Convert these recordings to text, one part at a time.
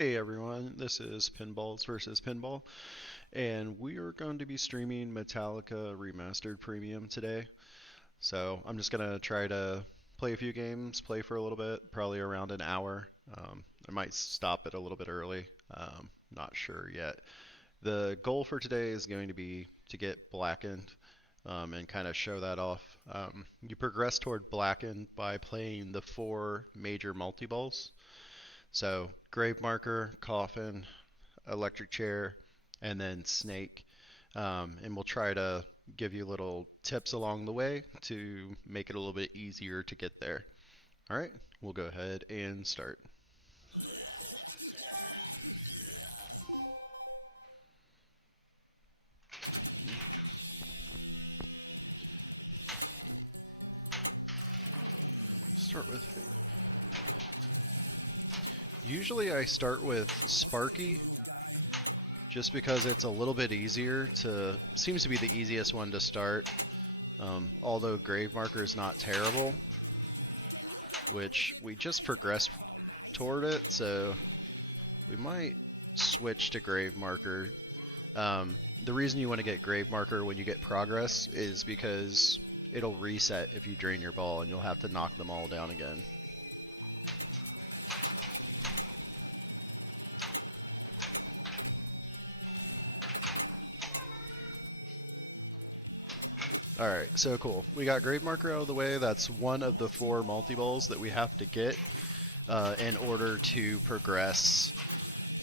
Hey everyone, this is Pinballs versus Pinball, and we are going to be streaming Metallica Remastered Premium today. So I'm just gonna try to play a few games, play for a little bit, probably around an hour. I might stop it a little bit early, not sure yet. The goal for today is going to be to get Blackened and kind of show that off. You progress toward Blackened by playing the four major multi-balls. So grave marker, coffin, electric chair, and then snake. And we'll try to give you little tips along the way to make it a little bit easier to get there. All right, we'll go ahead and start. Start with fate. Usually I start with Sparky just because it's a little bit easier to, seems to be the easiest one to start. Although grave marker is not terrible, which we just progressed toward it, so we might switch to grave marker. The reason you want to get grave marker when you get progress is because it'll reset if you drain your ball and you'll have to knock them all down again. Alright, so cool. We got grave marker out of the way. That's one of the four multi-balls that we have to get in order to progress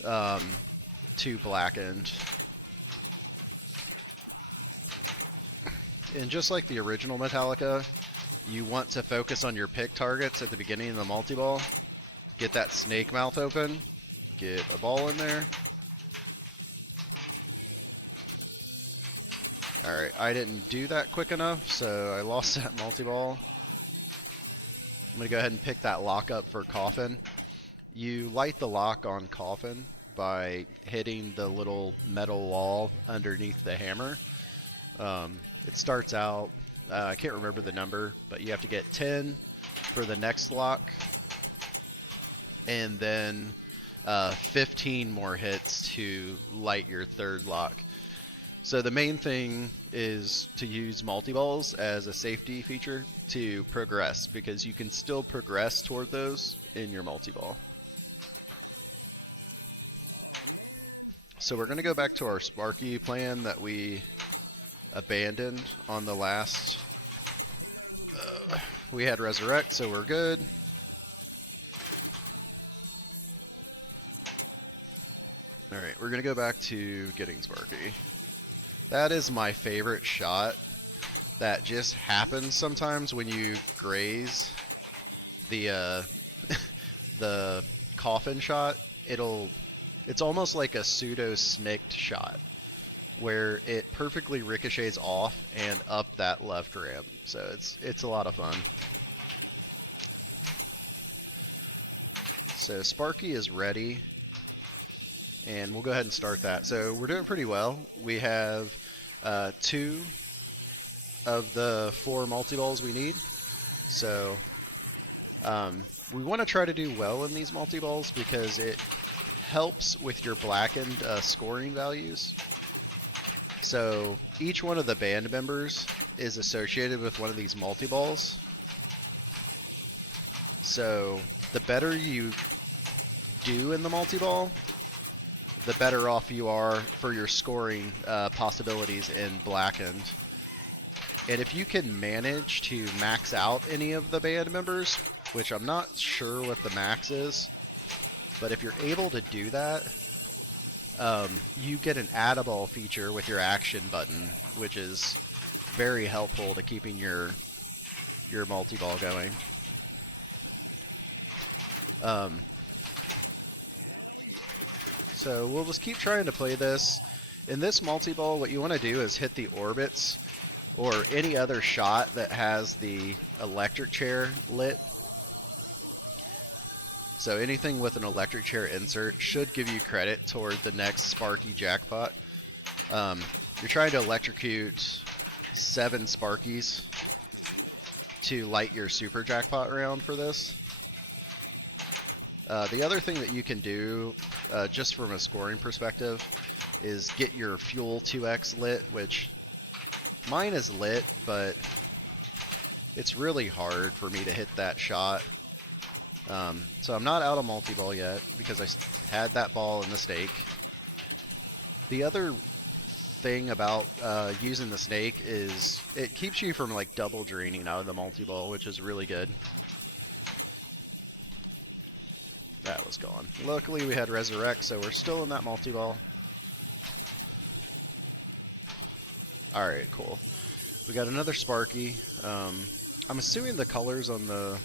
to blackened. And just like the original Metallica, you want to focus on your pick targets at the beginning of the multi-ball. Get that snake mouth open. Get a ball in there. Alright, I didn't do that quick enough, so I lost that multi-ball. I'm going to go ahead and pick that lock up for coffin. You light the lock on coffin by hitting the little metal wall underneath the hammer. It starts out, I can't remember the number, but you have to get 10 for the next lock, and then 15 more hits to light your third lock. So the main thing is to use multi-balls as a safety feature to progress, because you can still progress toward those in your multi-ball. So we're going to go back to our Sparky plan that we abandoned on the last. We had Resurrect, so we're good. Alright, we're going to go back to getting Sparky. That is my favorite shot. That just happens sometimes when you graze the the coffin shot. It's almost like a pseudo snicked shot where it perfectly ricochets off and up that left ramp. So it's a lot of fun. So Sparky is ready, and we'll go ahead and start that. So we're doing pretty well. We have 2 of the 4 multi-balls we need. So we want to try to do well in these multi-balls because it helps with your blackened scoring values. So each one of the band members is associated with one of these multi-balls. So the better you do in the multi-ball, the better off you are for your scoring possibilities in blackened. And if you can manage to max out any of the band members, which I'm not sure what the max is, but if you're able to do that, you get an add-a-ball feature with your action button, which is very helpful to keeping your multi-ball going. So we'll just keep trying to play this. In this multi-ball, what you want to do is hit the orbits or any other shot that has the electric chair lit. So anything with an electric chair insert should give you credit toward the next Sparky jackpot. You're trying to electrocute 7 Sparkies to light your super jackpot round for this. The other thing that you can do, just from a scoring perspective, is get your fuel 2x lit, which mine is lit, but it's really hard for me to hit that shot. So I'm not out of multi-ball yet because I had that ball in the snake. The other thing about using the snake is it keeps you from like double draining out of the multi-ball, which is really good. That was gone. Luckily we had resurrect, so we're still in that multi-ball. Alright, cool. We got another Sparky. I'm assuming the colors on the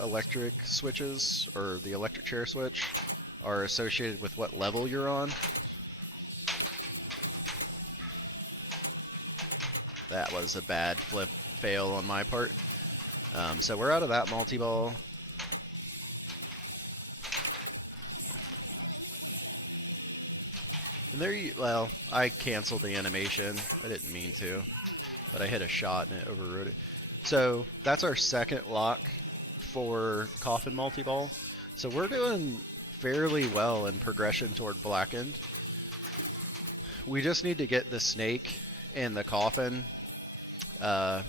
electric switches, or the electric chair switch, are associated with what level you're on. That was a bad fail on my part. So we're out of that multi-ball. And there you, well, I canceled the animation. I didn't mean to, but I hit a shot and it overrode it. So that's our second lock for Coffin multi-ball. So we're doing fairly well in progression toward Blackened. We just need to get the snake and the Coffin to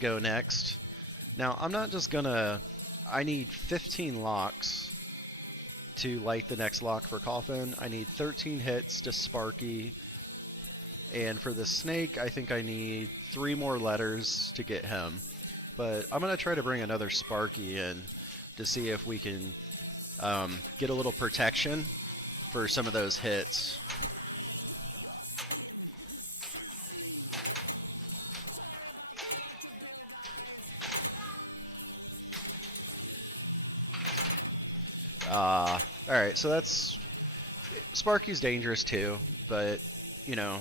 go next. Now, I'm not just gonna... I need 15 locks to light the next lock for Coffin. I need 13 hits to Sparky. And for the snake, I think I need 3 more letters to get him. But I'm going to try to bring another Sparky in to see if we can get a little protection for some of those hits. Alright, so that's... Sparky's dangerous too, but, you know,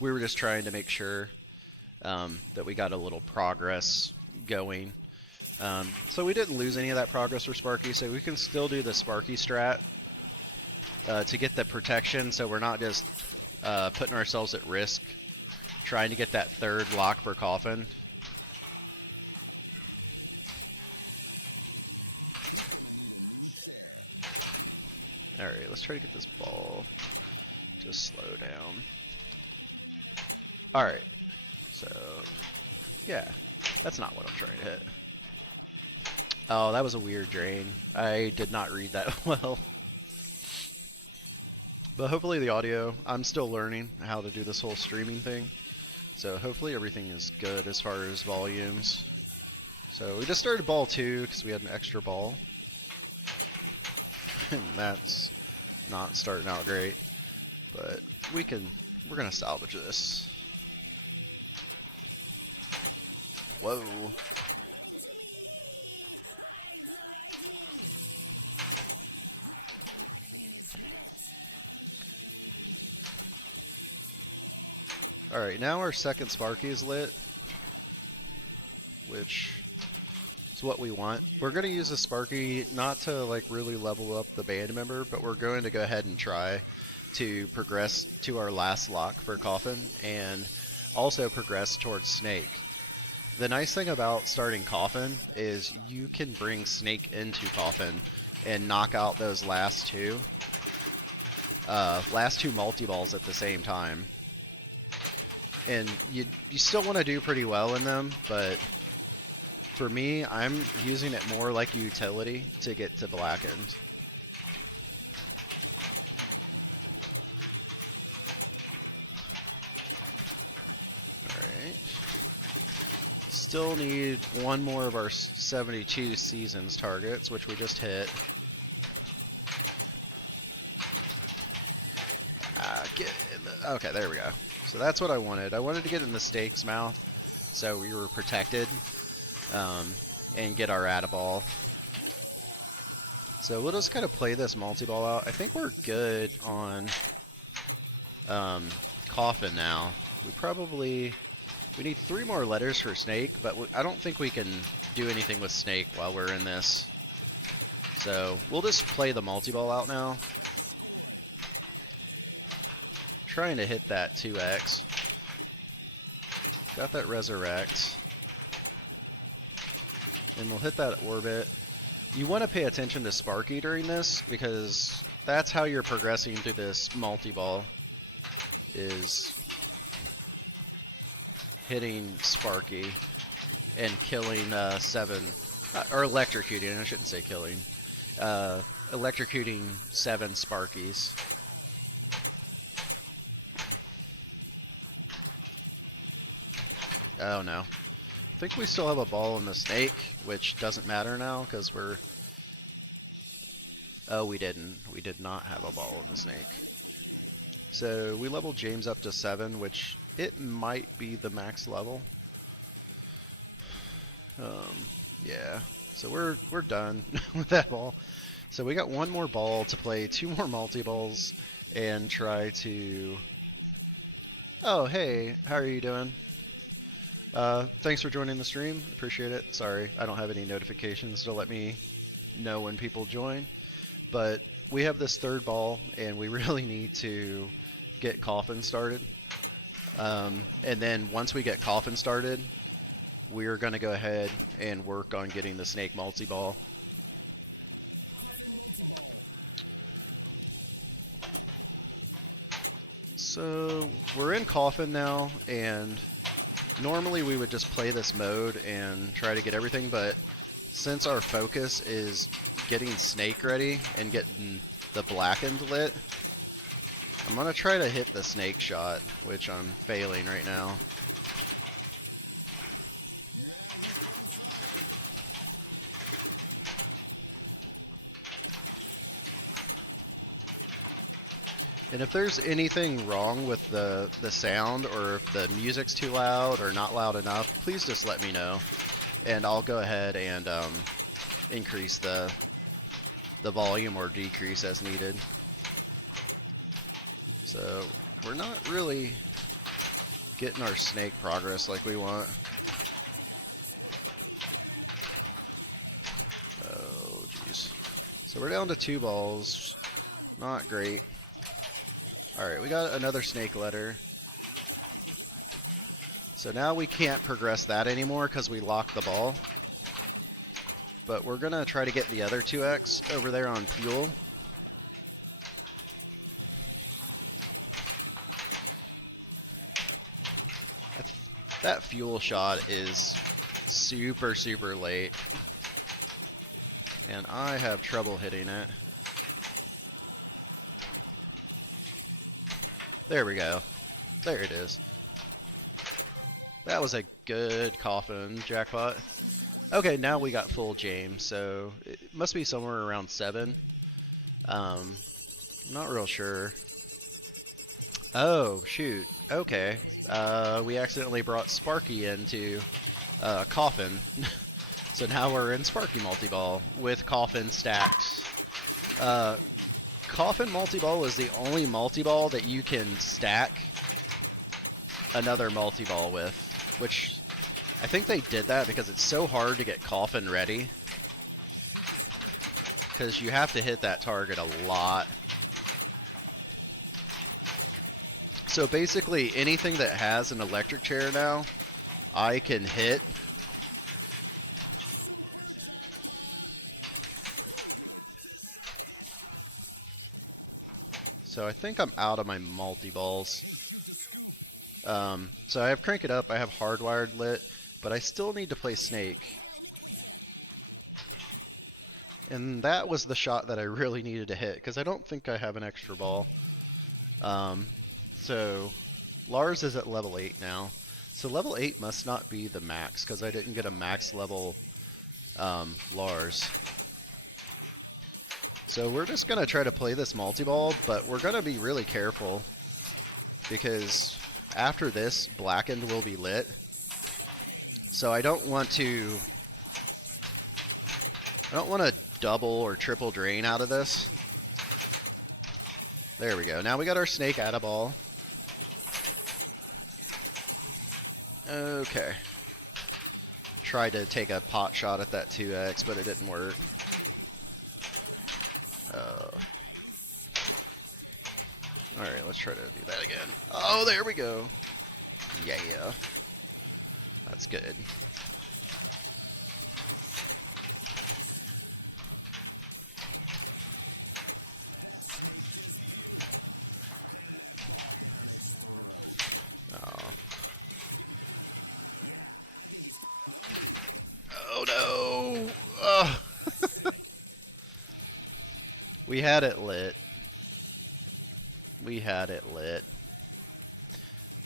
we were just trying to make sure that we got a little progress going. So we didn't lose any of that progress for Sparky, so we can still do the Sparky strat to get the protection, so we're not just putting ourselves at risk trying to get that third lock for Coffin. Alright, let's try to get this ball to slow down. Alright, so, yeah, that's not what I'm trying to hit. Oh, that was a weird drain. I did not read that well. But hopefully the audio, I'm still learning how to do this whole streaming thing. So hopefully everything is good as far as volumes. So we just started ball 2 because we had an extra ball. And that's not starting out great. But we're gonna salvage this. Whoa. Alright, now our second Sparky is lit, which is what we want. We're going to use a Sparky not to like really level up the band member, but we're going to go ahead and try to progress to our last lock for Coffin and also progress towards Snake. The nice thing about starting Coffin is you can bring Snake into Coffin and knock out those last two multi-balls at the same time. And you still want to do pretty well in them, but for me, I'm using it more like utility to get to Blackened. Alright. Still need one more of our 72 seasons targets, which we just hit. Okay, there we go. So that's what I wanted. I wanted to get in the snake's mouth so we were protected and get our add-a-ball. So we'll just kind of play this multi-ball out. I think we're good on Coffin now. We need 3 more letters for Snake, but I don't think we can do anything with Snake while we're in this. So we'll just play the multi-ball out now. Trying to hit that 2x. Got that resurrect. And we'll hit that orbit. You want to pay attention to Sparky during this, because that's how you're progressing through this multi-ball, is hitting Sparky and killing 7, or electrocuting, I shouldn't say killing, electrocuting 7 Sparkies. Oh no. I think we still have a ball in the snake, which doesn't matter now because we're... Oh, we didn't. We did not have a ball in the snake. So we leveled James up to 7, which it might be the max level. Yeah. So we're done with that ball. So we got one more ball to play, 2 more multi-balls, and try to... Oh, hey, how are you doing? Thanks for joining the stream. Appreciate it. Sorry, I don't have any notifications to let me know when people join. But we have this 3rd ball, and we really need to get Coffin started. And then once we get Coffin started, we're going to go ahead and work on getting the snake multi-ball. So we're in Coffin now, and normally we would just play this mode and try to get everything, but since our focus is getting snake ready and getting the blackened lit, I'm going to try to hit the snake shot, which I'm failing right now. And if there's anything wrong with the sound, or if the music's too loud or not loud enough, please just let me know, and I'll go ahead and increase the volume or decrease as needed. So we're not really getting our snake progress like we want. Oh jeez. So we're down to 2 balls. Not great. Alright, we got another snake letter. So now we can't progress that anymore because we locked the ball. But we're going to try to get the other 2X over there on fuel. That fuel shot is super, super late. And I have trouble hitting it. There we go. There it is. That was a good Coffin jackpot. Okay, now we got full James, so it must be somewhere around 7. Not real sure. Oh, shoot. Okay. We accidentally brought Sparky into Coffin. So now we're in Sparky multi-ball with Coffin stacked. Coffin multi-ball is the only multi-ball that you can stack another multi-ball with, which I think they did that because it's so hard to get Coffin ready, because you have to hit that target a lot. So basically anything that has an electric chair now, I can hit. So I think I'm out of my multi-balls. So I have Crank It Up, I have Hardwired lit, but I still need to play Snake. And that was the shot that I really needed to hit, because I don't think I have an extra ball. So Lars is at level 8 now. So level 8 must not be the max, because I didn't get a max level Lars. So we're just going to try to play this multi-ball, but we're going to be really careful, because after this, Blackened will be lit. So I don't want to double or triple drain out of this. There we go. Now we got our Snake at a ball. Okay. Tried to take a pot shot at that 2X, but it didn't work. Alright, let's try to do that again. Oh, there we go. Yeah. That's good. We had it lit. We had it lit.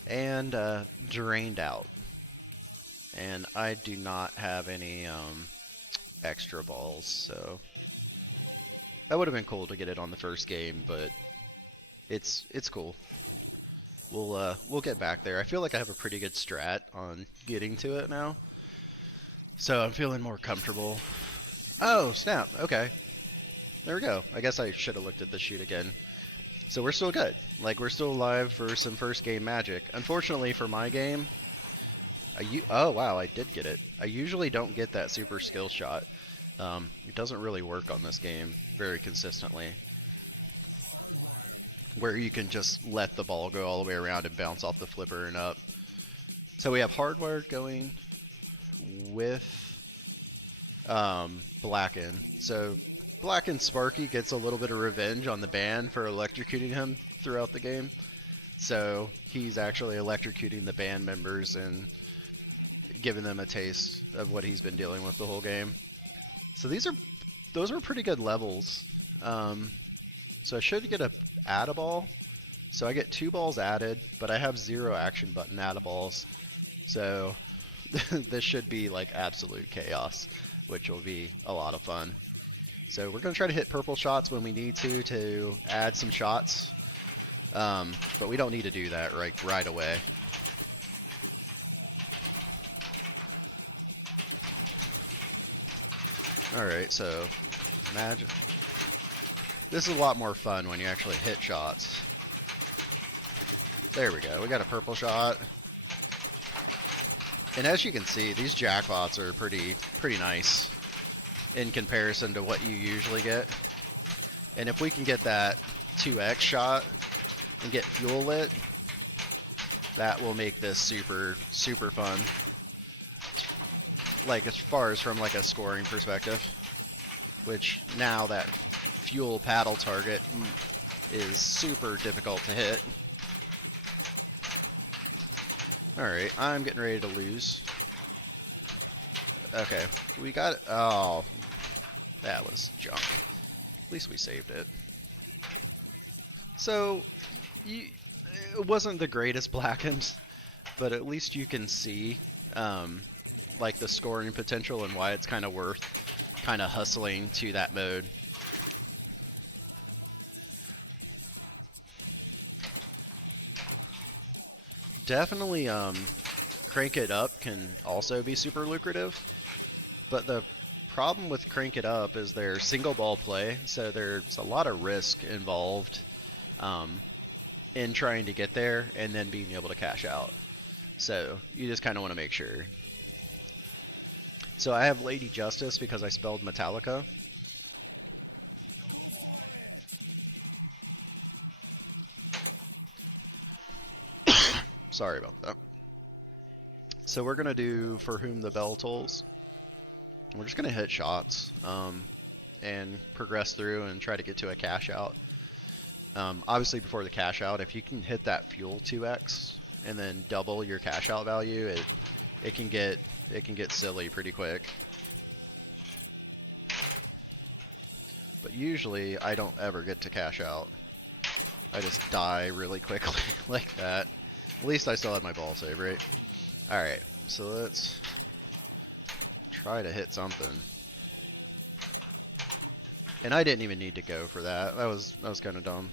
And drained out. And I do not have any extra balls, so that would have been cool to get it on the first game, but it's cool. We'll get back there. I feel like I have a pretty good strat on getting to it now, so I'm feeling more comfortable. Oh, snap. Okay. There we go. I guess I should have looked at the sheet again. So we're still good. Like, we're still alive for some first game magic. Unfortunately for my game, oh wow, I did get it. I usually don't get that super skill shot. It doesn't really work on this game very consistently, where you can just let the ball go all the way around and bounce off the flipper and up. So we have Hardwired going with Blacken. So Blacken Sparky gets a little bit of revenge on the band for electrocuting him throughout the game. So he's actually electrocuting the band members and giving them a taste of what he's been dealing with the whole game. So those are pretty good levels. So I should add a ball. So I get 2 balls added, but I have 0 action button add a balls. So this should be like absolute chaos, which will be a lot of fun. So we're going to try to hit purple shots when we need to add some shots. But we don't need to do that right away. Alright, so imagine this is a lot more fun when you actually hit shots. There we go. We got a purple shot. And as you can see, these jackpots are pretty nice in comparison to what you usually get. And if we can get that 2x shot and get fuel lit, that will make this super fun. Like, as far as from like a scoring perspective, which now that fuel paddle target is super difficult to hit. Alright, I'm getting ready to lose. Okay, we got it. Oh, that was junk. At least we saved it. So, it wasn't the greatest Blackened, but at least you can see like the scoring potential and why it's kind of worth kind of hustling to that mode. Definitely Crank It Up can also be super lucrative, but the problem with Crank It Up is they're single ball play, so there's a lot of risk involved in trying to get there and then being able to cash out. So you just kind of want to make sure. So I have Lady Justice because I spelled Metallica. Sorry about that. So we're going to do For Whom the Bell Tolls. We're just going to hit shots and progress through and try to get to a cash out. Obviously before the cash out, if you can hit that fuel 2x and then double your cash out value, it can get silly pretty quick. But usually I don't ever get to cash out. I just die really quickly like that. At least I still had my ball save, right? Alright, so let's try to hit something. And I didn't even need to go for that. That was kind of dumb.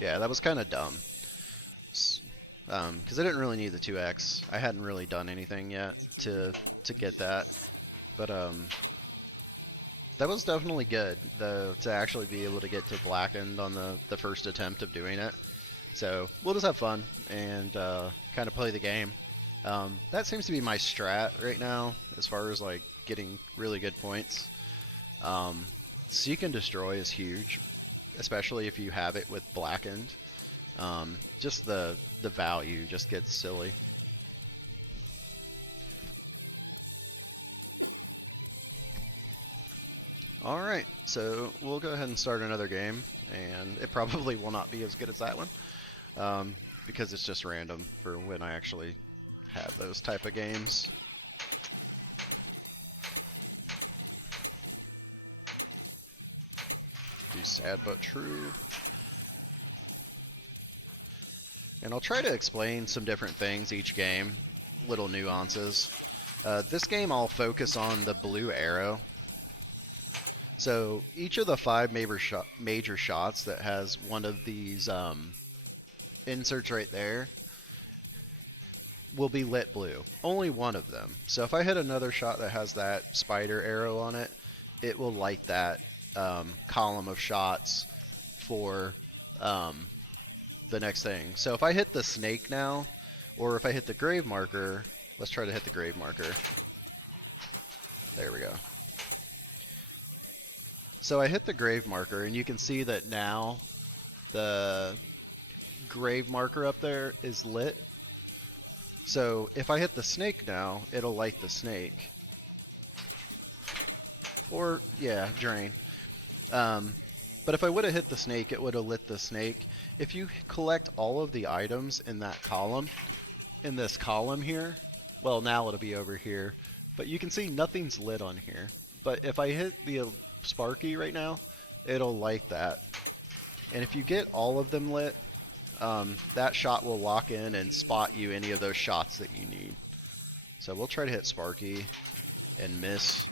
Yeah, that was kind of dumb. Because I didn't really need the 2x. I hadn't really done anything yet to get that. But that was definitely good, though, to actually be able to get to Blackened on the first attempt of doing it. So we'll just have fun and kind of play the game. That seems to be my strat right now, as far as like getting really good points. Seek and Destroy is huge, especially if you have it with Blackened. Just the value just gets silly. Alright, so we'll go ahead and start another game, and it probably will not be as good as that one, because it's just random for when I actually have those type of games. sad but true. And I'll try to explain some different things each game, little nuances. This game I'll focus on the blue arrow. So each of the 5 major shots that has one of these inserts right there will be lit blue. Only one of them. So if I hit another shot that has that spider arrow on it, it will light that column of shots for the next thing. So if I hit the snake now, or if I hit the grave marker, let's try to hit the grave marker. There we go. So I hit the grave marker, and you can see that now the grave marker up there is lit. So if I hit the snake now, it'll light the snake. Or, yeah, drain. But if I would have hit the snake, it would have lit the snake. If you collect all of the items in that column, in this column here, well, now it'll be over here, but you can see nothing's lit on here. But if I hit the Sparky right now, it'll light that. And if you get all of them lit, that shot will lock in and spot you any of those shots that you need. So we'll try to hit Sparky and miss.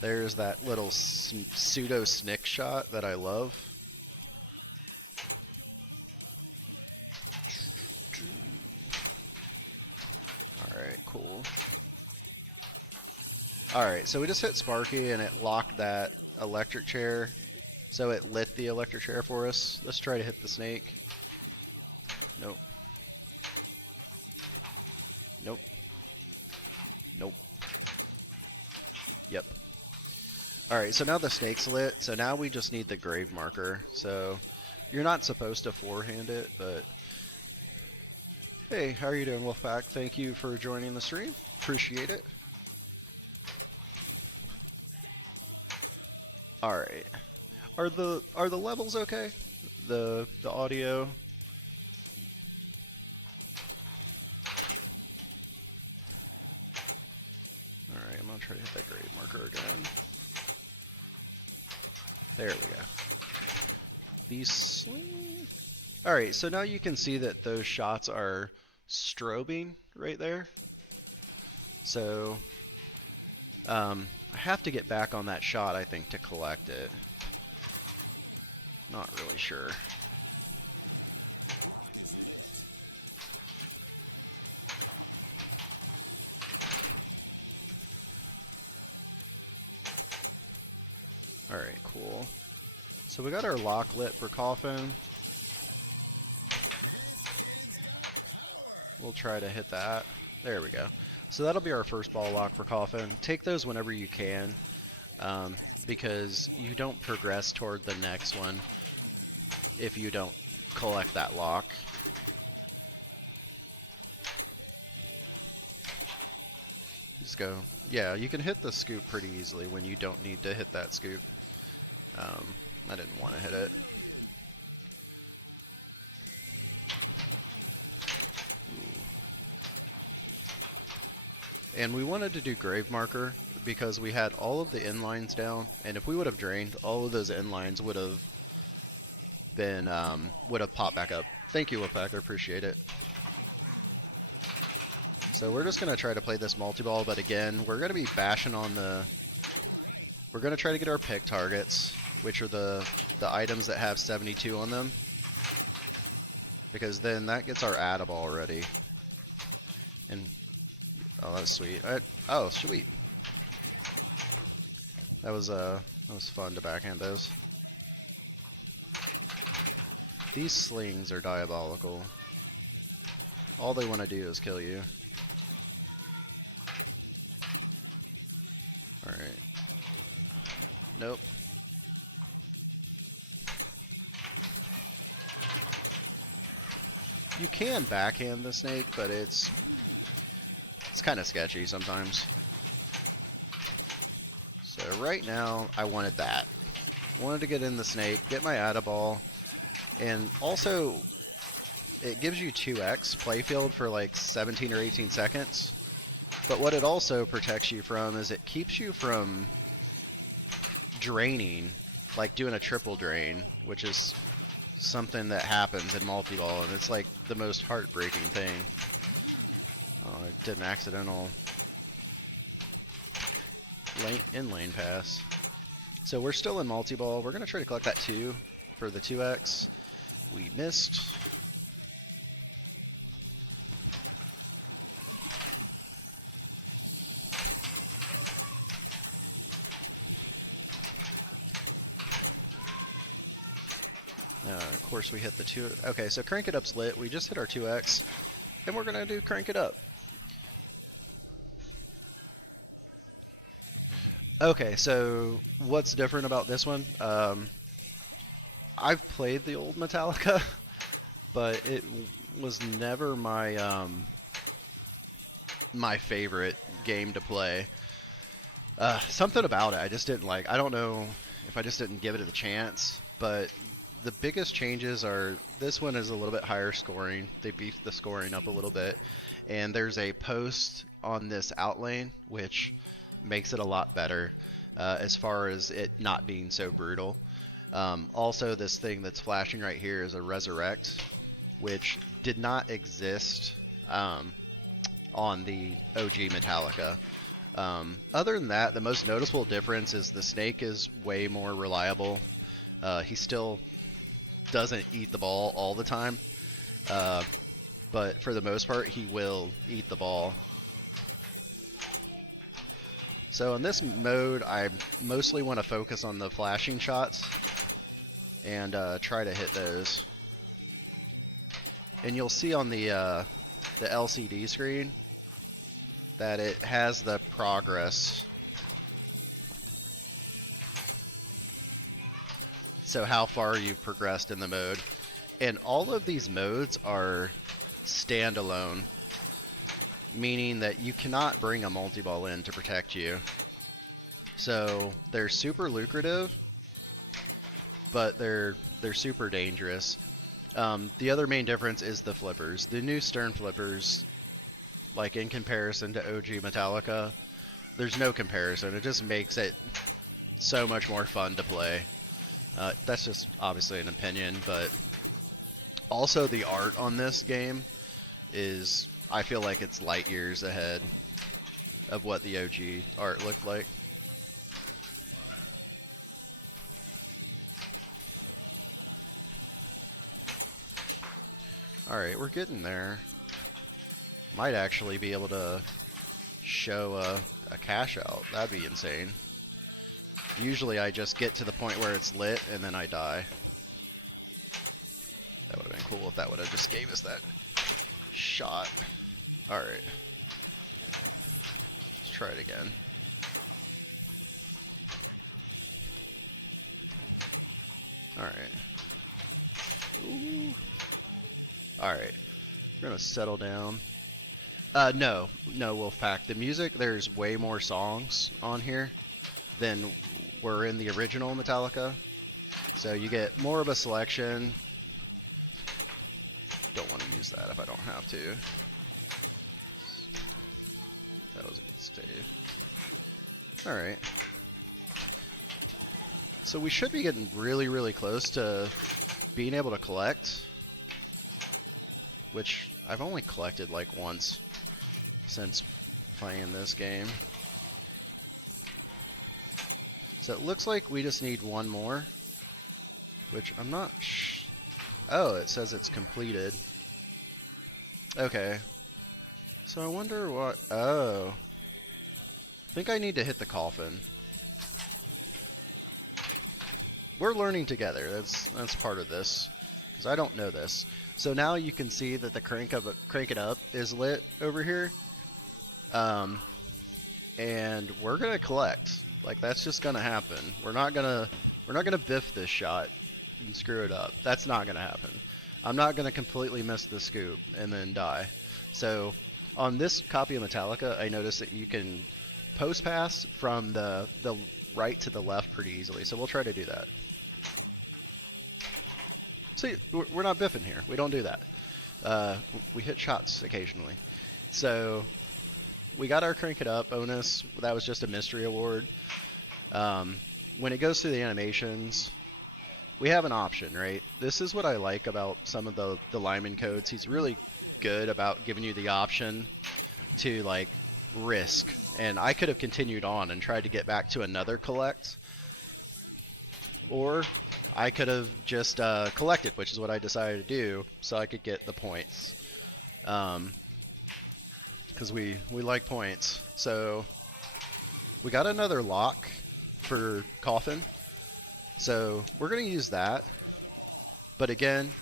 There's that little pseudo snick shot that I love. Alright, cool. Alright, so we just hit Sparky and it locked that electric chair. So it lit the electric chair for us. Let's try to hit the snake. Nope. Nope. Nope. Yep. Alright, so now the snake's lit, so now we just need the grave marker. So, you're not supposed to forehand it, but... Hey, how are you doing, Wolfpack? Thank you for joining the stream. Appreciate it. Alright. Are the levels okay? The audio? Alright, I'm gonna try to hit that grave marker again. There we go. These. Alright, so now you can see that those shots are strobing right there. So, I have to get back on that shot, I think, to collect it. Not really sure. Alright, cool. So we got our lock lit for Coffin. We'll try to hit that. There we go. So that'll be our first ball lock for Coffin. Take those whenever you can, because you don't progress toward the next one if you don't collect that lock. Just go. Yeah, you can hit the scoop pretty easily when you don't need to hit that scoop. I didn't want to hit it. Ooh. And we wanted to do grave marker because we had all of the inlines down, and if we would have drained, all of those inlines would have been popped back up. Thank you, Wolfpacker, appreciate it. So we're just gonna try to play this multi-ball, but again, we're gonna be bashing on the. We're gonna try to get our pick targets, which are the items that have 72 on them, because then that gets our add-a-ball ready. And oh, that's sweet. Oh, sweet. That was fun to backhand those. These slings are diabolical. All they want to do is kill you. Alright. Nope. You can backhand the snake, but it's kind of sketchy sometimes. So right now, I wanted that. Wanted to get in the snake, get my add-a-ball, and also it gives you 2x playfield for like 17 or 18 seconds. But what it also protects you from is it keeps you from draining, like doing a triple drain, which is something that happens in multi-ball, and it's like the most heartbreaking thing. Oh, I did an accidental in-lane pass. So we're still in multi-ball. We're going to try to collect that 2 for the 2x. We missed. Of course we hit the 2. Okay, so Crank It Up's lit. We just hit our 2x, and we're going to do Crank It Up. Okay, so what's different about this one? I've played the old Metallica, but it was never my my favorite game to play. Something about it I just didn't like. I don't know if I just didn't give it a chance, but the biggest changes are this one is a little bit higher scoring. They beefed the scoring up a little bit, and there's a post on this outlane which makes it a lot better as far as it not being so brutal. Also, this thing that's flashing right here is a resurrect, which did not exist on the OG Metallica. Other than that, the most noticeable difference is the snake is way more reliable. He still doesn't eat the ball all the time, but for the most part, he will eat the ball. So in this mode, I mostly want to focus on the flashing shots and try to hit those. And you'll see on the LCD screen that it has the progress. So how far you've progressed in the mode. And all of these modes are standalone, meaning that you cannot bring a multi-ball in to protect you. So they're super lucrative, but they're super dangerous. The other main difference is the flippers. The new stern flippers, like in comparison to OG Metallica, there's no comparison. It just makes it so much more fun to play. That's just obviously an opinion, but also the art on this game is, I feel like it's light years ahead of what the OG art looked like. Alright, we're getting there. Might actually be able to show a cash out. That'd be insane. Usually I just get to the point where it's lit and then I die. That would have been cool if that would have just gave us that shot. Alright. Let's try it again. Alright. Ooh. Alright. We're gonna settle down. No, Wolfpack. The music, there's way more songs on here than were in the original Metallica. So you get more of a selection. Don't want to use that if I don't have to. That was a good save. Alright. So we should be getting really, really close to being able to collect, which I've only collected like once since playing this game. So it looks like we just need one more, which I'm not oh, it says it's completed. Okay. So I wonder what... Oh. I think I need to hit the coffin. We're learning together. That's part of this, because I don't know this. So now you can see that the crank it up is lit over here. And we're gonna collect. Like, that's just gonna happen. We're not gonna biff this shot and screw it up. That's not gonna happen. I'm not gonna completely miss the scoop and then die. So on this copy of Metallica, I noticed that you can post pass from the right to the left pretty easily. So we'll try to do that. See, we're not biffing here. We don't do that. We hit shots occasionally. So we got our Crank It Up bonus. That was just a mystery award. when it goes through the animations, we have an option, right? This is what I like about some of the lineman codes. He's really good about giving you the option to like risk, and I could have continued on and tried to get back to another collect, or I could have just collected, which is what I decided to do, so I could get the points. Because we like points. So we got another lock for Coffin, so we're going to use that. But again,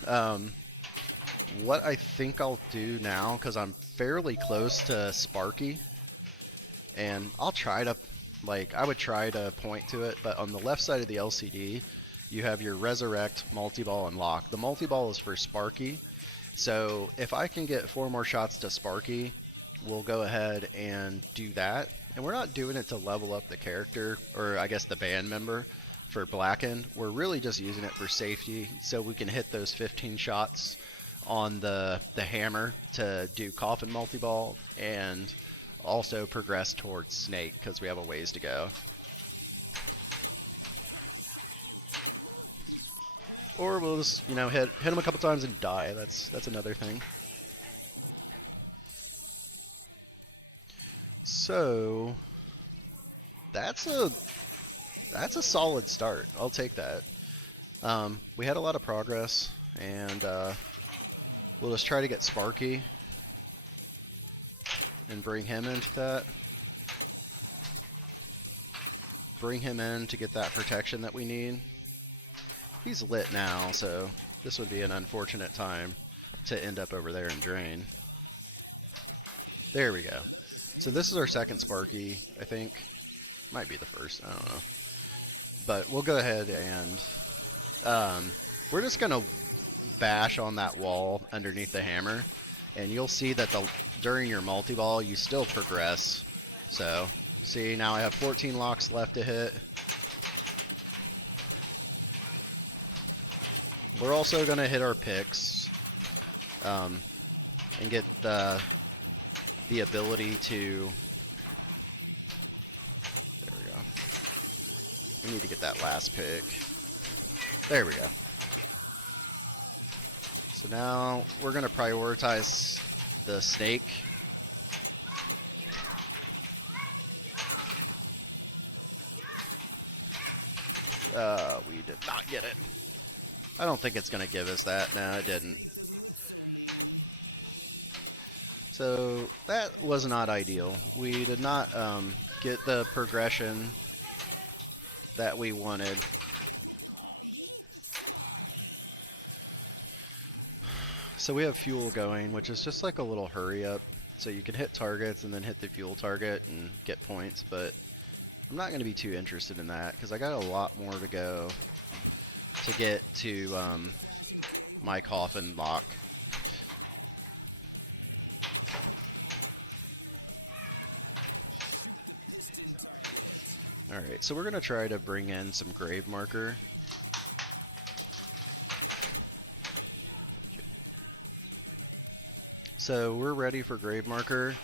what I think I'll do now, because I'm fairly close to Sparky, and I'll try to, like, I would try to point to it, but on the left side of the LCD, you have your Resurrect, Multi-Ball, and Lock. The Multi-Ball is for Sparky, so if I can get 4 more shots to Sparky, we'll go ahead and do that. And we're not doing it to level up the character, or I guess the band member, for Blackened. We're really just using it for safety, so we can hit those 15 shots on the hammer to do Coffin Multi-Ball, and also progress towards Snake, because we have a ways to go. Or we'll just, you know, hit him a couple times and die. That's another thing. So that's a solid start. I'll take that. We had a lot of progress, and we'll just try to get Sparky and bring him into that. Bring him in to get that protection that we need. He's lit now, so this would be an unfortunate time to end up over there and drain. There we go. So this is our second Sparky, I think. Might be the first, I don't know. But we'll go ahead and we're just going to bash on that wall underneath the hammer. And you'll see that during your multi-ball, you still progress. So, see, now I have 14 locks left to hit. We're also going to hit our picks and get the ability to... There we go. We need to get that last pick. There we go. So now we're going to prioritize the Snake. We did not get it. I don't think it's going to give us that. No, it didn't. So that was not ideal. We did not get the progression that we wanted. So we have fuel going, which is just like a little hurry up. So you can hit targets and then hit the fuel target and get points, but I'm not going to be too interested in that because I got a lot more to go to get to my Coffin lock. Alright, so we're going to try to bring in some Grave Marker. So we're ready for Grave Marker.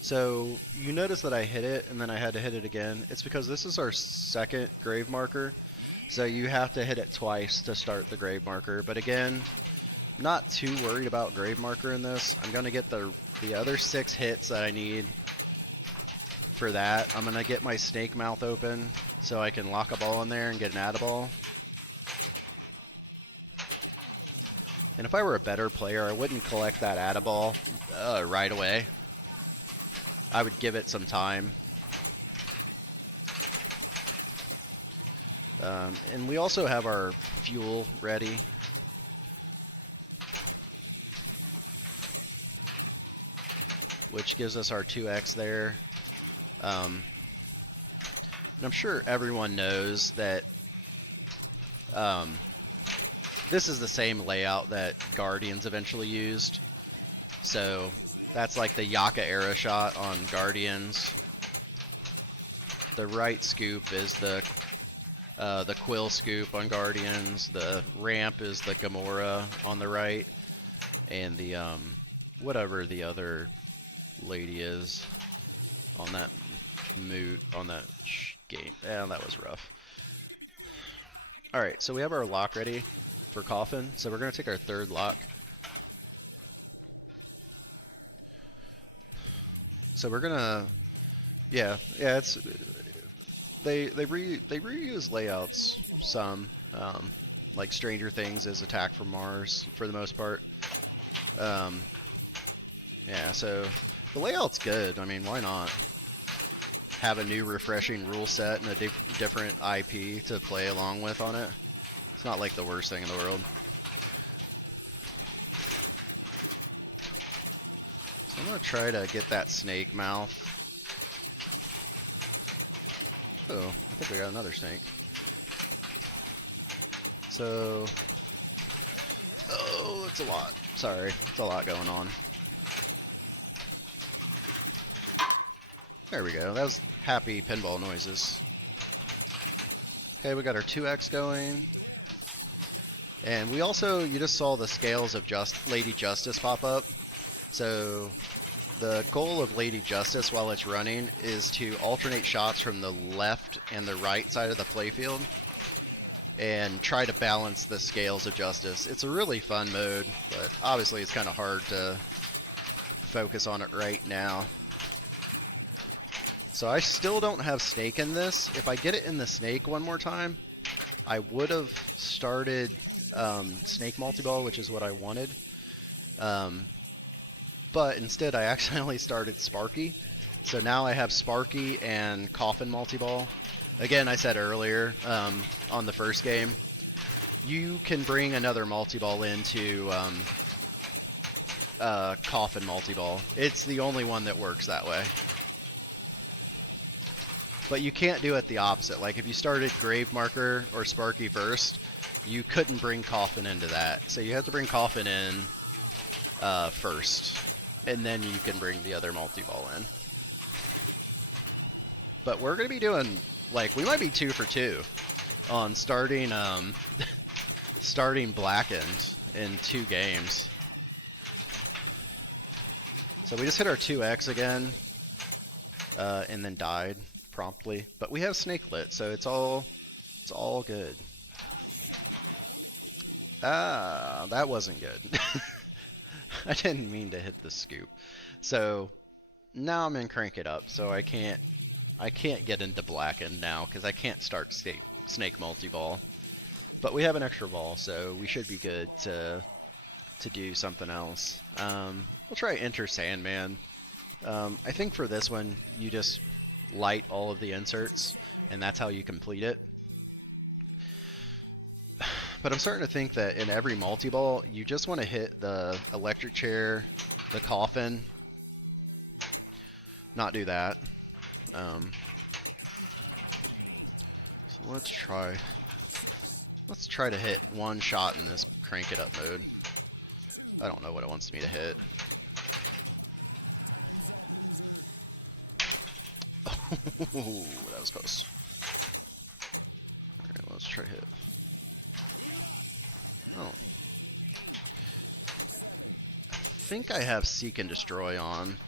So you notice that I hit it and then I had to hit it again. It's because this is our second Grave Marker. So you have to hit it twice to start the Grave Marker. But again, not too worried about Grave Marker in this. I'm going to get the other 6 hits that I need for that. I'm going to get my Snake Mouth open so I can lock a ball in there and get an add-a-ball. And if I were a better player, I wouldn't collect that add-a-ball right away. I would give it some time. And we also have our fuel ready. Which gives us our 2x there. And I'm sure everyone knows that this is the same layout that Guardians eventually used. So that's like the Yaka era shot on Guardians. The right scoop is the Quill scoop on Guardians. The ramp is the Gamora on the right. And the whatever the other lady is on that game. Yeah, that was rough. Alright, so we have our lock ready for Coffin. So we're going to take our third lock. So we're going to... Yeah, it's... They reuse layouts some. Like Stranger Things is Attack from Mars for the most part. Yeah, so the layout's good. I mean, why not have a new refreshing rule set and a different IP to play along with on it? It's not like the worst thing in the world. So I'm going to try to get that snake mouth. Oh, I think we got another snake. So... Oh, it's a lot. Sorry, it's a lot going on. There we go. That was happy pinball noises. Okay, we got our 2X going. And we also, you just saw the scales of Lady Justice pop up. So the goal of Lady Justice while it's running is to alternate shots from the left and the right side of the playfield and try to balance the scales of justice. It's a really fun mode, but obviously it's kind of hard to focus on it right now. So I still don't have snake in this. If I get it in the snake one more time, I would have started snake multi-ball, which is what I wanted. But instead I accidentally started Sparky. So now I have Sparky and Coffin multi-ball. Again, I said earlier on the first game, you can bring another multi-ball into Coffin multi-ball. It's the only one that works that way. But you can't do it the opposite. Like if you started Grave Marker or Sparky first, you couldn't bring Coffin into that. So you have to bring Coffin in first, and then you can bring the other multi-ball in. But we're going to be doing, like, we might be 2 for 2 on starting starting Blackened in 2 games. So we just hit our 2X again, and then died promptly. But we have Snakelet, so it's all good. Ah, that wasn't good. I didn't mean to hit the scoop. So now I'm in Crank It Up, so I can't get into Blackened now because I can't start snake multi-ball. But we have an extra ball, so we should be good to do something else. We'll try Enter Sandman. I think for this one, you just light all of the inserts, and that's how you complete it. But I'm starting to think that in every multi-ball, you just want to hit the electric chair, the coffin, not do that. So let's try to hit one shot in this Crank It Up mode. I don't know what it wants me to hit. Oh, that was close. Alright, let's try to hit. Oh. I think I have Seek and Destroy on,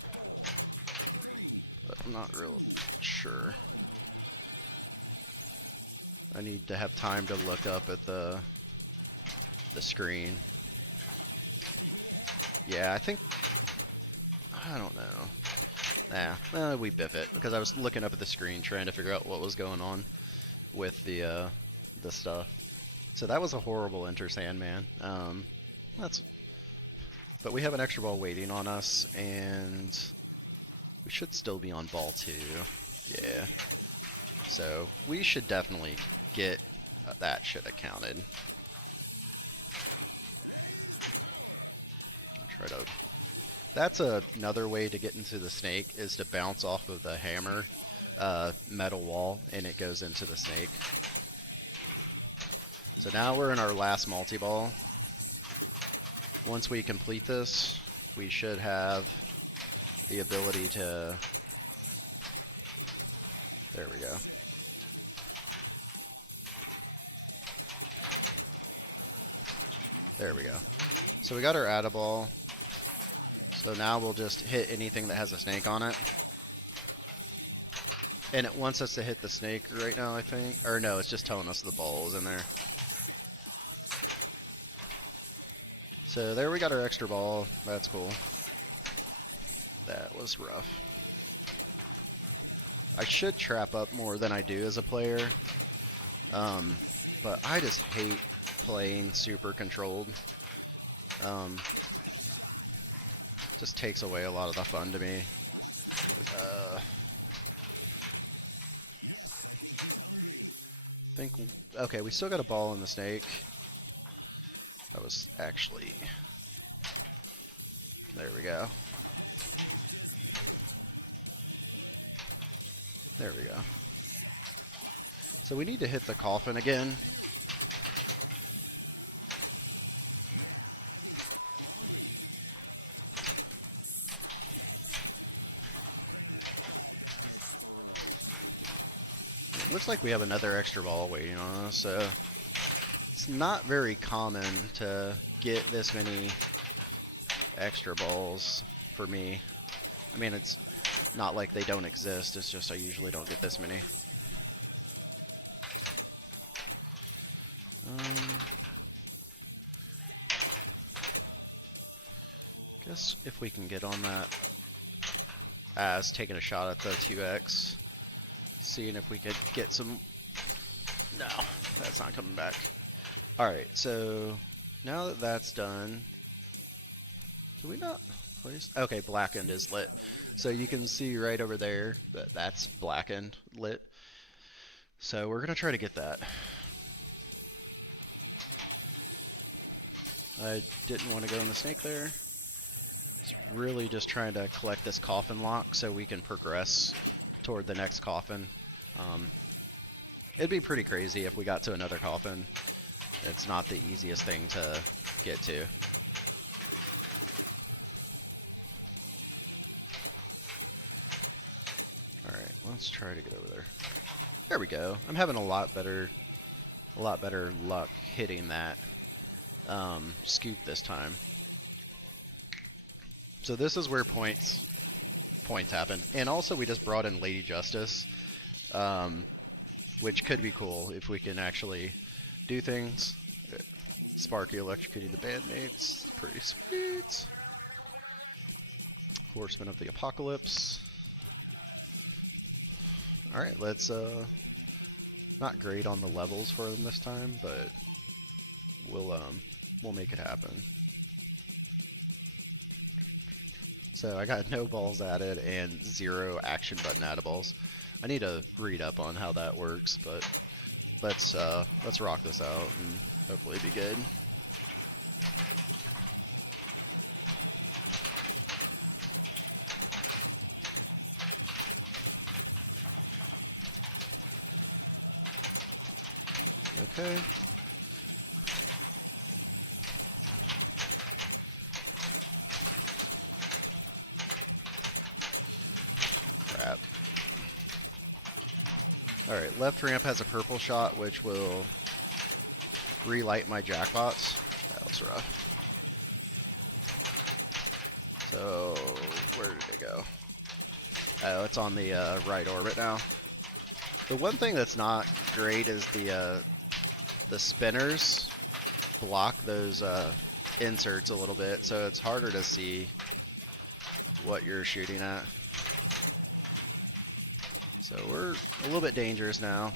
but I'm not real sure. I need to have time to look up at the screen. Yeah, I think... I don't know. Nah, we biff it, because I was looking up at the screen trying to figure out what was going on with the stuff. So that was a horrible Enter Sandman. But we have an extra ball waiting on us, and we should still be on ball 2. Yeah. So we should definitely get that should have counted. I'll try to... That's another way to get into the snake, is to bounce off of the hammer metal wall, and it goes into the snake. So now we're in our last multi-ball. Once we complete this, we should have the ability to... There we go. There we go. So we got our add-a-ball. So now we'll just hit anything that has a snake on it. And it wants us to hit the snake right now, I think. Or no, it's just telling us the ball is in there. So there we got our extra ball. That's cool. That was rough. I should trap up more than I do as a player. But I just hate playing super controlled. Just takes away a lot of the fun to me. Okay, we still got a ball in the snake. That was actually... There we go. There we go. So we need to hit the coffin again. It looks like we have another extra ball waiting on us, so it's not very common to get this many extra balls for me. I mean, it's not like they don't exist, it's just I usually don't get this many. Guess if we can get on that as taking a shot at the 2x, seeing if we could get some... No, that's not coming back. Alright, so now that that's done, do we not place? Okay, blackened is lit. So you can see right over there that that's blackened lit. So we're going to try to get that. I didn't want to go in the snake there. It's really just trying to collect this coffin lock so we can progress toward the next coffin. It'd be pretty crazy if we got to another coffin. It's not the easiest thing to get to. Alright, let's try to get over there. There we go. I'm having a lot better luck hitting that scoop this time. So this is where points happen. And also we just brought in Lady Justice, which could be cool if we can actually do things. Sparky electrocuting the bandmates, pretty sweet. Horseman of the Apocalypse. Alright, let's not great on the levels for them this time, but we'll make it happen. So I got no balls added and 0 action button add-a-balls. I need to read up on how that works, but let's rock this out and hopefully be good. Okay. Crap. Alright, left ramp has a purple shot, which will relight my jackpots. That was rough. So, where did it go? Oh, it's on the right orbit now. The one thing that's not great is the spinners block those inserts a little bit, so it's harder to see what you're shooting at. So we're a little bit dangerous now.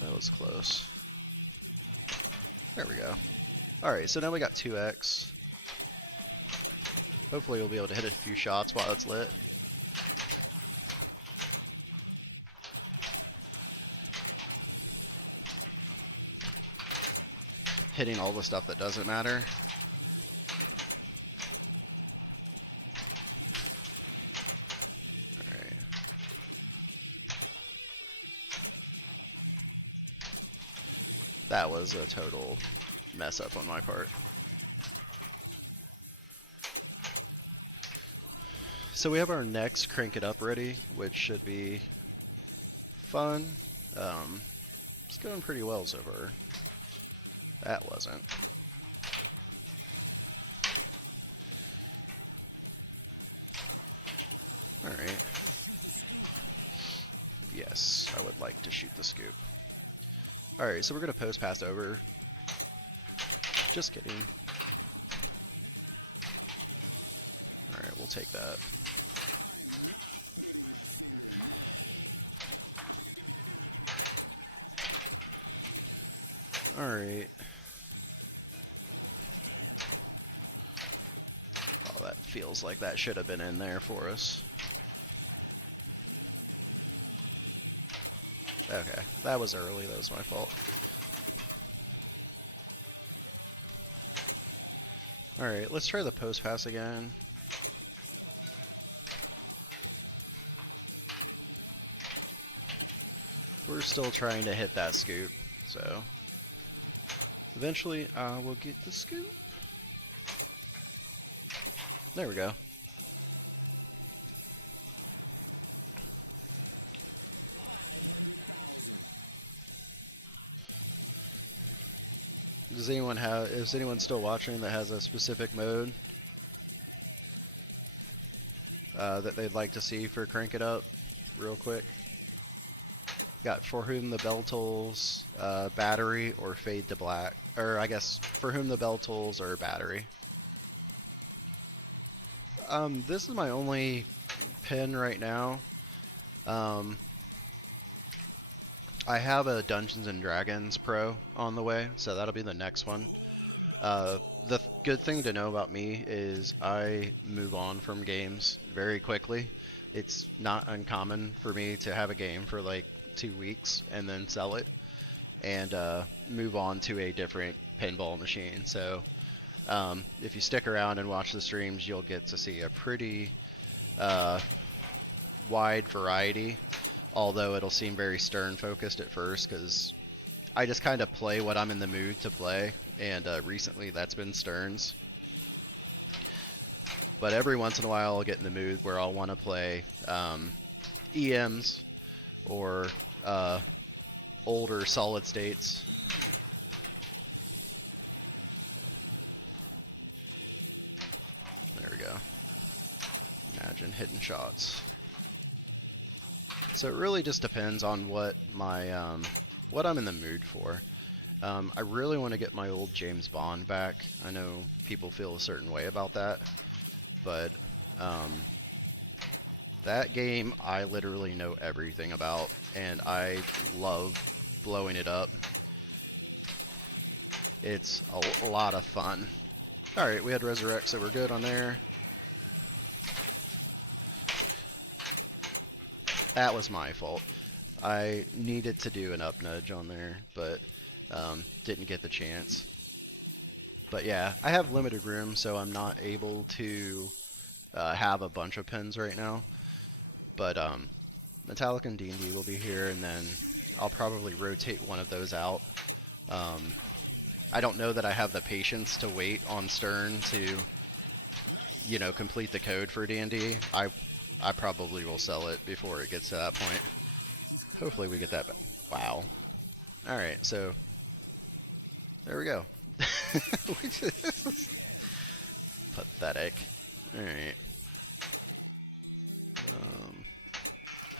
That was close. There we go. Alright, so now we got 2x. Hopefully we'll be able to hit a few shots while it's lit. Hitting all the stuff that doesn't matter. Alright. That was a total mess up on my part. So we have our next Crank It Up ready, which should be fun. It's going pretty well so far. That wasn't. Alright. Yes, I would like to shoot the scoop. Alright, so we're going to post pass over. Just kidding. Alright, we'll take that. Alright. Well, that feels like that should have been in there for us. Okay, that was early. That was my fault. Alright, let's try the post pass again. We're still trying to hit that scoop, so eventually I will get the scoop. There we go. Is anyone still watching that has a specific mode that they'd like to see for Crank It Up real quick? Got For Whom the Bell Tolls, Battery, or Fade to Black. Or I guess For Whom the Bell Tolls or Battery. This is my only pin right now. I have a Dungeons and Dragons Pro on the way, so that'll be the next one. The good thing to know about me is I move on from games very quickly. It's not uncommon for me to have a game for like 2 weeks and then sell it and move on to a different pinball machine. So if you stick around and watch the streams, you'll get to see a pretty wide variety, although it'll seem very Stern focused at first because I just kind of play what I'm in the mood to play, and recently that's been Sterns. But every once in a while I'll get in the mood where I'll want to play EMs or older solid states. There we go. Imagine hitting shots. So it really just depends on what my what I'm in the mood for. I really want to get my old James Bond back. I know people feel a certain way about that, but that game I literally know everything about, and I love blowing it up. It's a lot of fun. Alright, we had Resurrect, so we're good on there. That was my fault. I needed to do an up nudge on there, but didn't get the chance. But yeah, I have limited room, so I'm not able to have a bunch of pins right now. But Metallica and D&D will be here, and then I'll probably rotate one of those out. I don't know that I have the patience to wait on Stern to, you know, complete the code for D&D. I probably will sell it before it gets to that point. Hopefully we get that back. Wow. Alright, so there we go. Pathetic. Alright.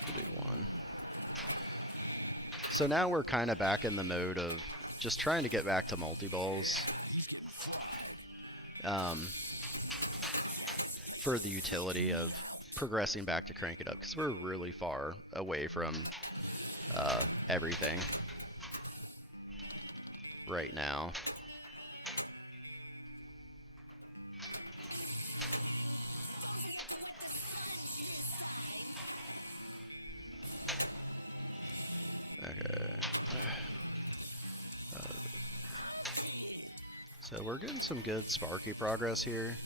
We'll do one. So now we're kind of back in the mode of just trying to get back to multi-balls. For the utility of progressing back to Crank It Up, because we're really far away from everything right now. Okay. So we're getting some good Sparky progress here.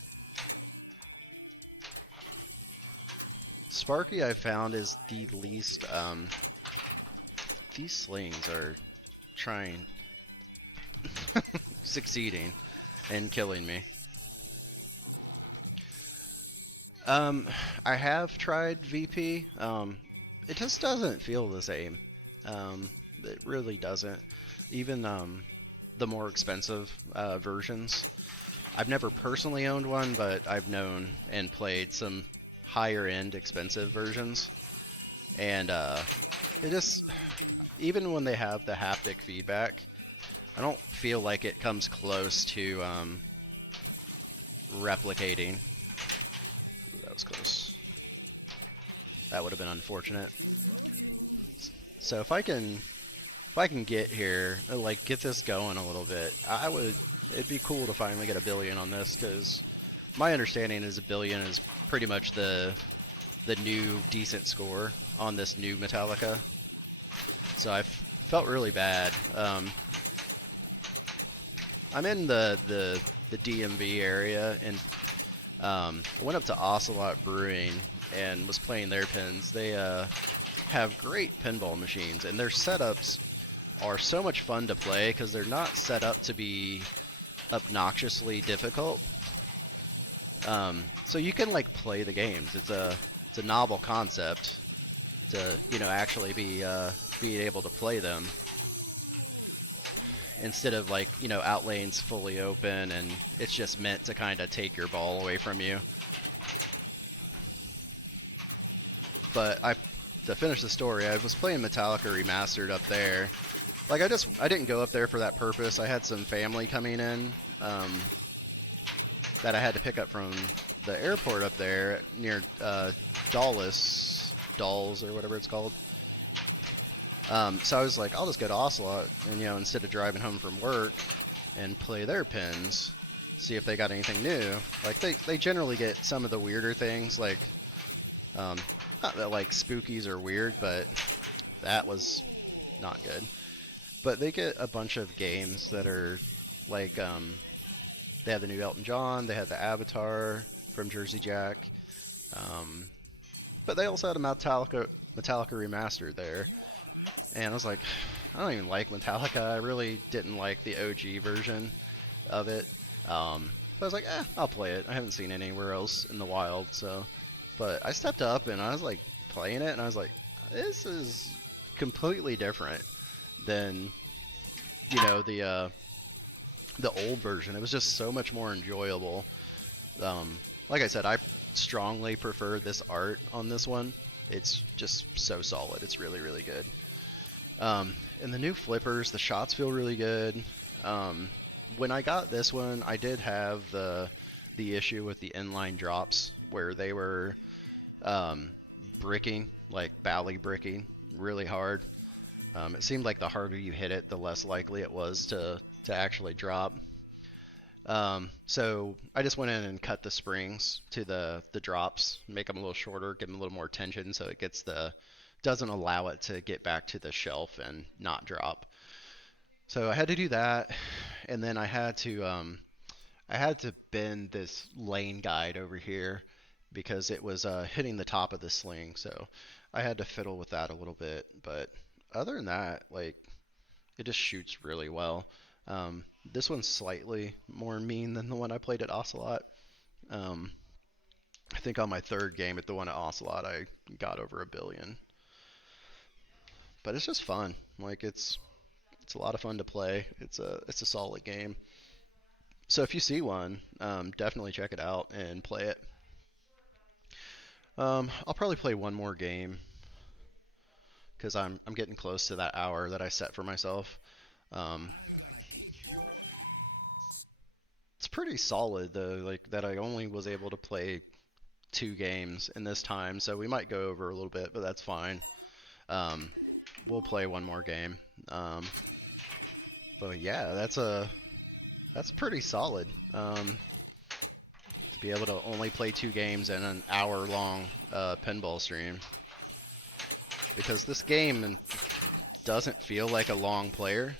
Sparky, I found, is the least, these slings are trying, succeeding, and killing me. I have tried VP, it just doesn't feel the same. It really doesn't. Even, the more expensive, versions. I've never personally owned one, but I've known and played some higher end, expensive versions, and it just, even when they have the haptic feedback, I don't feel like it comes close to replicating. Ooh, that was close. That would have been unfortunate. So if I can get here, like get this going a little bit, it'd be cool to finally get a billion on this, because my understanding is a billion is pretty much the new decent score on this new Metallica. So I felt really bad. I'm in the DMV area, and I went up to Ocelot Brewing and was playing their pins. They have great pinball machines, and their setups are so much fun to play because they're not set up to be obnoxiously difficult. So you can like play the games. It's a novel concept to actually be being able to play them, instead of like outlanes fully open and it's just meant to kind of take your ball away from you. But to finish the story, I was playing Metallica Remastered up there. Like I didn't go up there for that purpose. I had some family coming in that I had to pick up from the airport up there near Dulles or whatever it's called. So I was like, I'll just go to Ocelot and, instead of driving home from work, and play their pins, see if they got anything new. Like, they generally get some of the weirder things, like, not that, like, spookies are weird, but that was not good. But they get a bunch of games that are, like, they had the new Elton John, they had the Avatar from Jersey Jack, but they also had a Metallica Remastered there. And I was like, I don't even like Metallica. I really didn't like the OG version of it. But I was like, I'll play it. I haven't seen it anywhere else in the wild, so. But I stepped up and I was like playing it, and I was like, this is completely different than the old version. It was just so much more enjoyable. Like I said, I strongly prefer this art on this one. It's just so solid. It's really, really good. And the new flippers, the shots feel really good. When I got this one, I did have the issue with the inline drops where they were bricking, like bally bricking, really hard. It seemed like the harder you hit it, the less likely it was to actually drop. So I just went in and cut the springs to the drops, make them a little shorter, give them a little more tension, so it doesn't allow it to get back to the shelf and not drop. So I had to do that, and then I had to bend this lane guide over here because it was hitting the top of the sling. So I had to fiddle with that a little bit, but other than that, like, it just shoots really well. This one's slightly more mean than the one I played at Ocelot. I think on my third game at the one at Ocelot, I got over $1 billion. But it's just fun. Like, it's a lot of fun to play. It's a solid game. So if you see one, definitely check it out and play it. I'll probably play one more game because I'm getting close to that hour that I set for myself. It's pretty solid though, like that I only was able to play 2 games in this time, so we might go over a little bit, but that's fine. We'll play one more game. But yeah, that's pretty solid. To be able to only play 2 games in an hour-long pinball stream, because this game doesn't feel like a long player.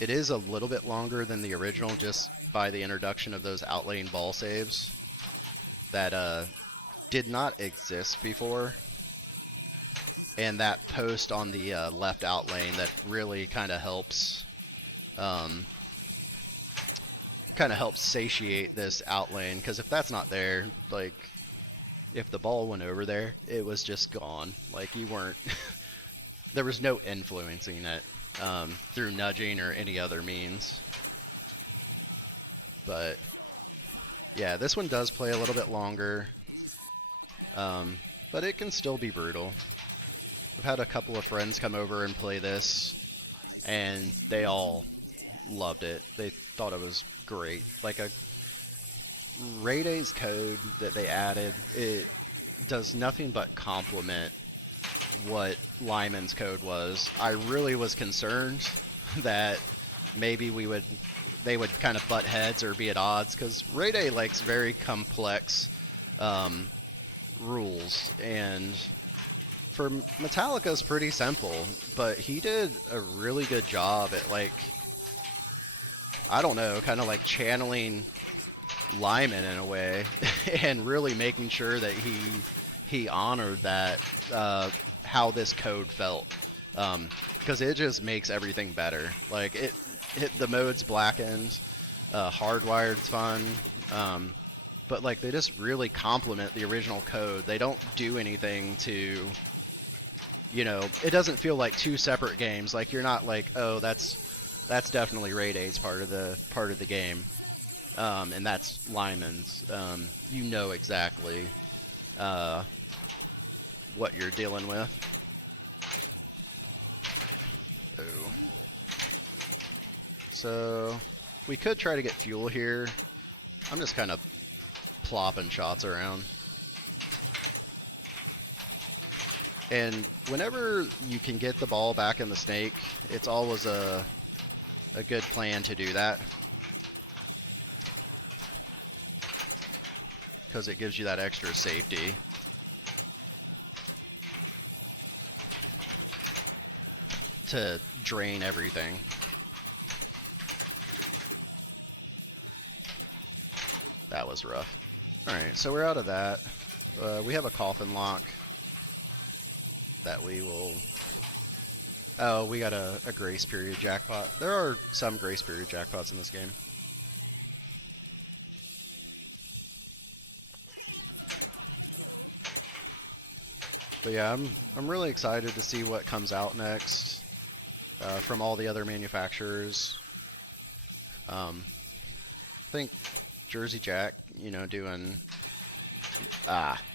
It is a little bit longer than the original just by the introduction of those outlane ball saves that did not exist before. And that post on the left outlane that really kind of helps satiate this outlane, because if that's not there, like, if the ball went over there, it was just gone. Like, you weren't there was no influencing it through nudging or any other means. But Yeah, this one does play a little bit longer, um, but it can still be brutal. I've had a couple of friends come over and play this, and they all loved it. They thought it was great. Like a Rayday's code that they added, it does nothing but complement what Lyman's code was. I really was concerned that maybe they would kind of butt heads or be at odds because Rayday likes very complex um, rules, and for Metallica's pretty simple, but he did a really good job at, like, I don't know, kind of like channeling Lyman in a way, and really making sure that he honored that how this code felt, because it just makes everything better. Like the mode's blackened, hardwired's fun, but like they just really complement the original code. They don't do anything to, it doesn't feel like two separate games. Like you're not like, oh, that's definitely Rayday's part of the game. And that's Lyman's. You know exactly what you're dealing with. Oh. So we could try to get fuel here. I'm just kind of plopping shots around. And whenever you can get the ball back in the snake, it's always a good plan to do that, because it gives you that extra safety. To drain everything. That was rough. Alright, so we're out of that. We have a coffin lock that we will... Oh, we got a grace period jackpot. There are some grace period jackpots in this game. But yeah, I'm really excited to see what comes out next from all the other manufacturers. I think Jersey Jack, doing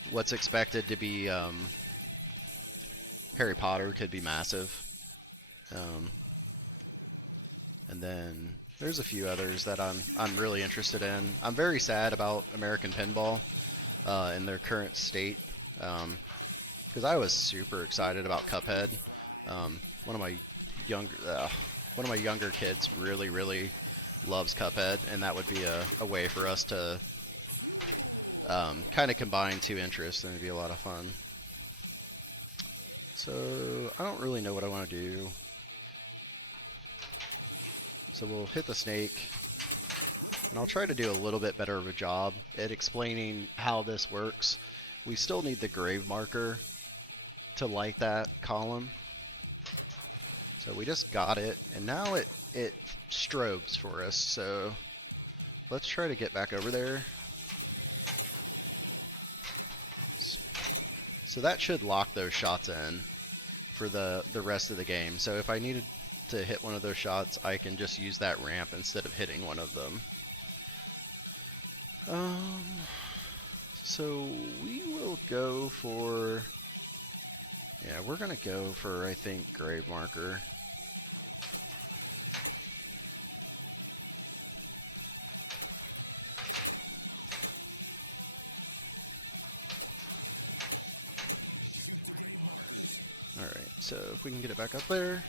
what's expected to be Harry Potter could be massive. And then there's a few others that I'm really interested in. I'm very sad about American Pinball in their current state, because I was super excited about Cuphead. One of my younger kids really loves Cuphead, and that would be a way for us to kind of combine two interests, and it'd be a lot of fun. So I don't really know what I want to do. So we'll hit the snake, and I'll try to do a little bit better of a job at explaining how this works. We still need the grave marker to light that column. So we just got it, and now it strobes for us. So let's try to get back over there. So that should lock those shots in for the rest of the game. So if I needed to hit one of those shots, I can just use that ramp instead of hitting one of them. So we will go for... Yeah, we're going to go for, I think, grave marker. Alright, so if we can get it back up there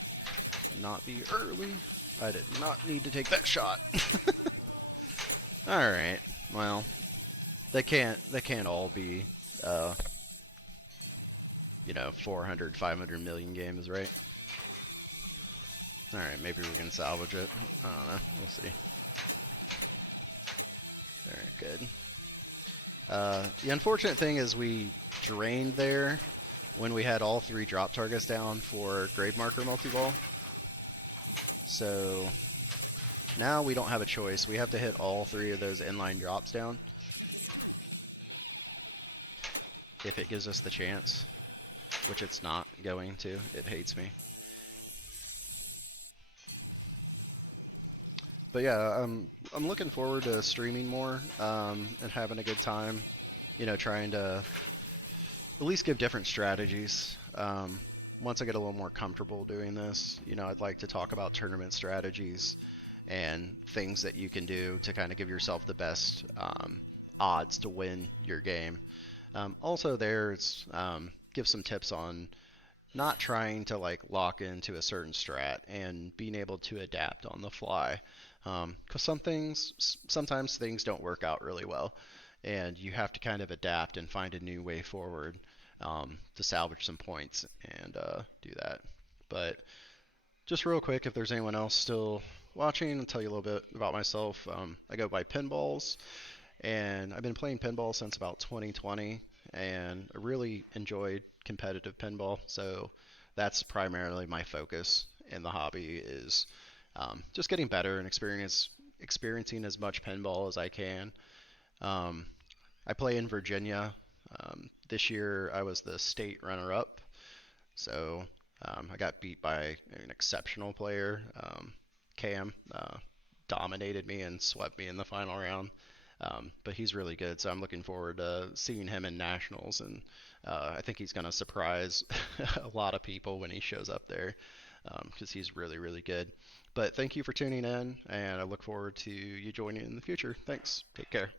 and not be early. I did not need to take that shot. Alright, well, they can't all be 400, 500 million games, right? Alright, maybe we can salvage it. I don't know. We'll see. Alright, good. The unfortunate thing is we drained there when we had all three drop targets down for grave marker multi-ball. So now we don't have a choice. We have to hit all three of those inline drops down if it gives us the chance, which it's not going to. It hates me. But yeah, I'm looking forward to streaming more and having a good time. Trying to at least give different strategies. Once I get a little more comfortable doing this, I'd like to talk about tournament strategies and things that you can do to kind of give yourself the best odds to win your game. Also, there's give some tips on not trying to like lock into a certain strat and being able to adapt on the fly. Because sometimes things don't work out really well, and you have to kind of adapt and find a new way forward to salvage some points and do that. But just real quick, if there's anyone else still watching, I'll tell you a little bit about myself. I go by Pinballs, and I've been playing pinball since about 2020, and I really enjoyed competitive pinball. So that's primarily my focus in the hobby is just getting better and experiencing as much pinball as I can. Um, I play in Virginia. This year I was the state runner-up, so I got beat by an exceptional player. Cam dominated me and swept me in the final round. But he's really good, so I'm looking forward to seeing him in nationals, and I think he's going to surprise a lot of people when he shows up there because he's really, really good. But thank you for tuning in, and I look forward to you joining in the future. Thanks. Take care.